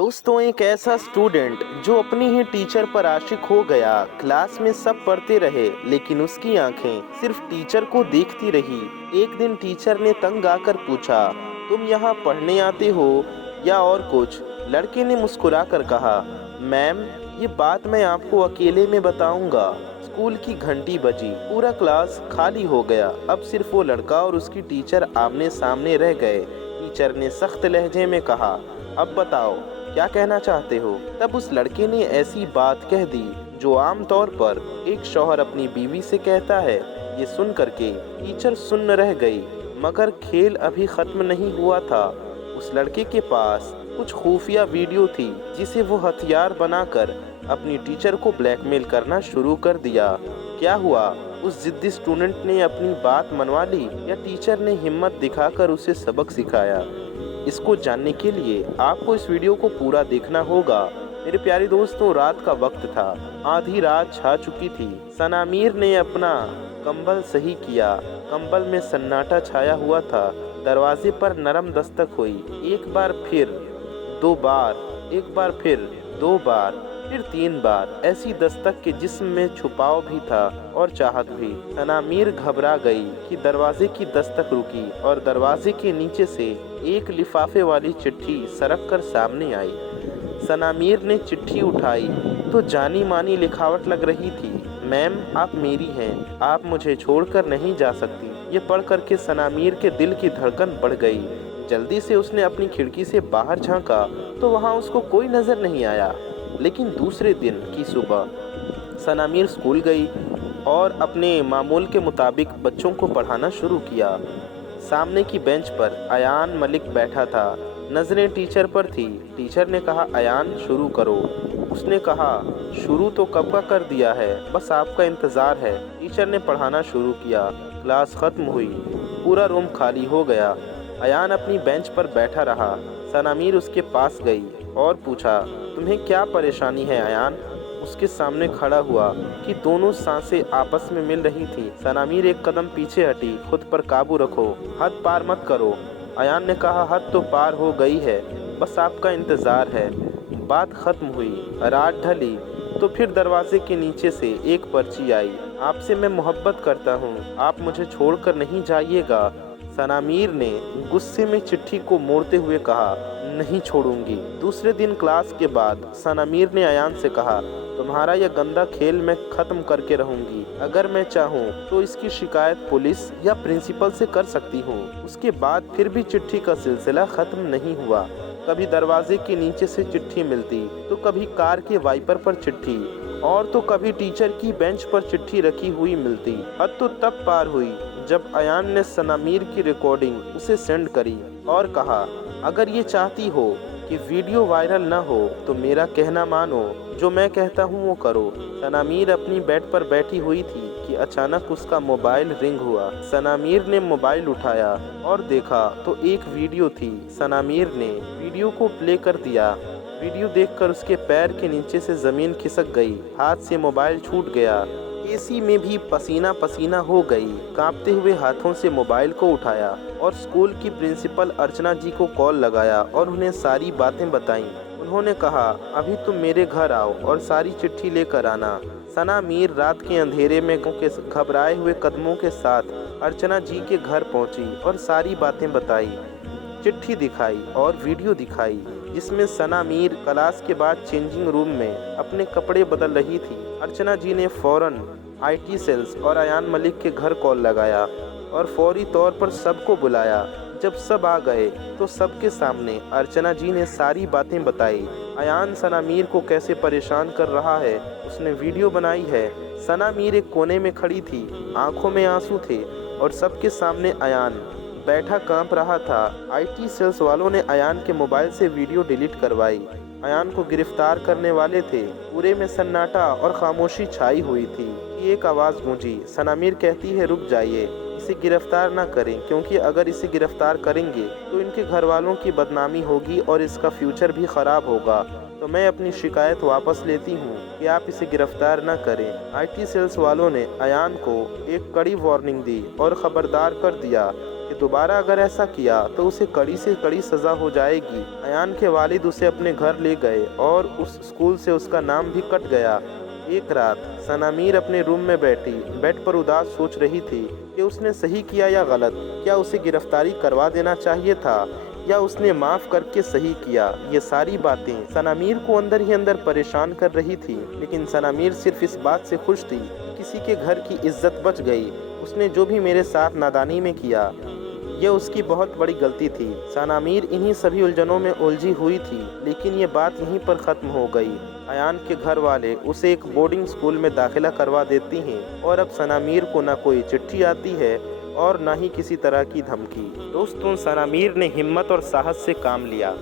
दोस्तों, एक ऐसा स्टूडेंट जो अपनी ही टीचर पर आशिक हो गया। क्लास में सब पढ़ते रहे लेकिन उसकी आंखें सिर्फ टीचर को देखती रही। एक दिन टीचर ने तंग आकर पूछा, तुम यहाँ पढ़ने आते हो या और कुछ? लड़के ने मुस्कुराकर कहा, मैम, ये बात मैं आपको अकेले में बताऊंगा। स्कूल की घंटी बजी, पूरा क्लास खाली हो गया। अब सिर्फ वो लड़का और उसकी टीचर आमने सामने रह गए। टीचर ने सख्त लहजे में कहा, अब बताओ, क्या कहना चाहते हो? तब उस लड़के ने ऐसी बात कह दी जो आम तौर पर एक शौहर अपनी बीवी से कहता है। ये सुन करके टीचर सुन्न रह गई, मगर खेल अभी खत्म नहीं हुआ था। उस लड़के के पास कुछ खुफिया वीडियो थी जिसे वो हथियार बनाकर अपनी टीचर को ब्लैकमेल करना शुरू कर दिया। क्या हुआ? उस जिद्दी स्टूडेंट ने अपनी बात मनवा ली या टीचर ने हिम्मत दिखाकर उसे सबक सिखाया? इसको जानने के लिए आपको इस वीडियो को पूरा देखना होगा। मेरे प्यारे दोस्तों, रात का वक्त था, आधी रात छा चुकी थी। सनामीर ने अपना कंबल सही किया। कंबल में सन्नाटा छाया हुआ था। दरवाजे पर नरम दस्तक हुई। एक बार फिर, दो बार, एक बार फिर, दो बार, फिर तीन बार। ऐसी दस्तक के जिस्म में छुपाव भी था और चाहत भी। सनामीर घबरा गई कि दरवाजे की दस्तक रुकी और दरवाजे के नीचे से एक लिफाफे वाली चिट्ठी सरक कर सामने आई। सनामीर ने चिट्ठी उठाई तो जानी मानी लिखावट लग रही थी। मैम, आप मेरी हैं, आप मुझे छोड़कर नहीं जा सकती। ये पढ़ करके सनामीर के दिल की धड़कन बढ़ गई। जल्दी से उसने अपनी खिड़की से बाहर झांका तो वहाँ उसको कोई नजर नहीं आया। लेकिन दूसरे दिन की सुबह सनामीर स्कूल गई और अपने मामूल के मुताबिक बच्चों को पढ़ाना शुरू किया। सामने की बेंच पर अयान मलिक बैठा था। नजरें टीचर पर थी। टीचर ने कहा, अयान, शुरू करो। उसने कहा, शुरू तो कब का कर दिया है, बस आपका इंतज़ार है। टीचर ने पढ़ाना शुरू किया। क्लास ख़त्म हुई। पूरा रूम खाली हो गया। अयान अपनी बेंच पर बैठा रहा। सनामीर उसके पास गई और पूछा, तुम्हें क्या परेशानी है अयान? उसके सामने खड़ा हुआ कि दोनों सांसें आपस में मिल रही थी। सनामीर एक कदम पीछे हटी। खुद पर काबू रखो, हद पार मत करो। अयान ने कहा, हद तो पार हो गई है, बस आपका इंतज़ार है। बात खत्म हुई। रात ढली तो फिर दरवाजे के नीचे से एक पर्ची आई। आपसे मैं मोहब्बत करता हूँ, आप मुझे छोड़कर नहीं जाइएगा। सनामीर ने गुस्से में चिट्ठी को मोड़ते हुए कहा, नहीं छोड़ूंगी। दूसरे दिन क्लास के बाद सनामीर ने अयान से कहा, तुम्हारा यह गंदा खेल मैं ख़त्म करके रहूंगी। अगर मैं चाहूँ तो इसकी शिकायत पुलिस या प्रिंसिपल से कर सकती हूँ। उसके बाद फिर भी चिट्ठी का सिलसिला ख़त्म नहीं हुआ। कभी दरवाजे के नीचे से चिट्ठी मिलती तो कभी कार के वाइपर पर चिट्ठी और तो कभी टीचर की बेंच पर चिट्ठी रखी हुई मिलती। हद तो तब पार हुई जब अयान ने सनामीर की रिकॉर्डिंग उसे सेंड करी और कहा, अगर ये चाहती हो कि वीडियो वायरल न हो तो मेरा कहना मानो, जो मैं कहता हूँ वो करो। सनामीर अपनी बेड पर बैठी हुई थी कि अचानक उसका मोबाइल रिंग हुआ। सनामीर ने मोबाइल उठाया और देखा तो एक वीडियो थी। सनामीर ने वीडियो को प्ले कर दिया। वीडियो देखकर उसके पैर के नीचे से ज़मीन खिसक गई। हाथ से मोबाइल छूट गया। एसी में भी पसीना पसीना हो गई। कांपते हुए हाथों से मोबाइल को उठाया और स्कूल की प्रिंसिपल अर्चना जी को कॉल लगाया और उन्हें सारी बातें बताईं। उन्होंने कहा, अभी तुम मेरे घर आओ और सारी चिट्ठी लेकर आना। सनामीर रात के अंधेरे में घबराए हुए कदमों के साथ अर्चना जी के घर पहुंची और सारी बातें बताई। चिट्ठी दिखाई और वीडियो दिखाई जिसमें सनामीर क्लास के बाद चेंजिंग रूम में अपने कपड़े बदल रही थी। अर्चना जी ने फ़ौरन आईटी सेल्स और अयान मलिक के घर कॉल लगाया और फौरी तौर पर सबको बुलाया। जब सब आ गए तो सबके सामने अर्चना जी ने सारी बातें बताई। अयान सनामीर को कैसे परेशान कर रहा है उसने वीडियो बनाई है। सनामीर एक कोने में खड़ी थी, आंखों में आंसू थे और सबके सामने अयान बैठा कांप रहा था। आईटी सेल्स वालों ने अयान के मोबाइल से वीडियो डिलीट करवाई। अयान को गिरफ्तार करने वाले थे। पूरे में सन्नाटा और खामोशी छाई हुई थी कि एक आवाज़ गूंजी। सनामीर कहती है, रुक जाइए, इसे गिरफ्तार ना करें, क्योंकि अगर इसे गिरफ्तार करेंगे तो इनके घर वालों की बदनामी होगी और इसका फ्यूचर भी ख़राब होगा। तो मैं अपनी शिकायत वापस लेती हूँ कि आप इसे गिरफ्तार न करें। आईटी सेल्स वालों ने अयान को एक कड़ी वार्निंग दी और ख़बरदार कर दिया कि दोबारा अगर ऐसा किया तो उसे कड़ी से कड़ी सज़ा हो जाएगी। अयान के वालिद उसे अपने घर ले गए और उस स्कूल से उसका नाम भी कट गया। एक रात सनामीर अपने रूम में बैठी बेड पर उदास सोच रही थी कि उसने सही किया या गलत। क्या उसे गिरफ्तारी करवा देना चाहिए था या उसने माफ़ करके सही किया। ये सारी बातें सनामीर को अंदर ही अंदर परेशान कर रही थी, लेकिन सनामीर सिर्फ इस बात से खुश थी कि किसी के घर की इज्जत बच गई। उसने जो भी मेरे साथ नादानी में किया, यह उसकी बहुत बड़ी गलती थी। सनामीर इन्हीं सभी उलझनों में उलझी हुई थी, लेकिन ये बात यहीं पर ख़त्म हो गई। अयान के घर वाले उसे एक बोर्डिंग स्कूल में दाखिला करवा देती हैं और अब सनामीर को ना कोई चिट्ठी आती है और ना ही किसी तरह की धमकी। दोस्तों, सनामीर ने हिम्मत और साहस से काम लिया।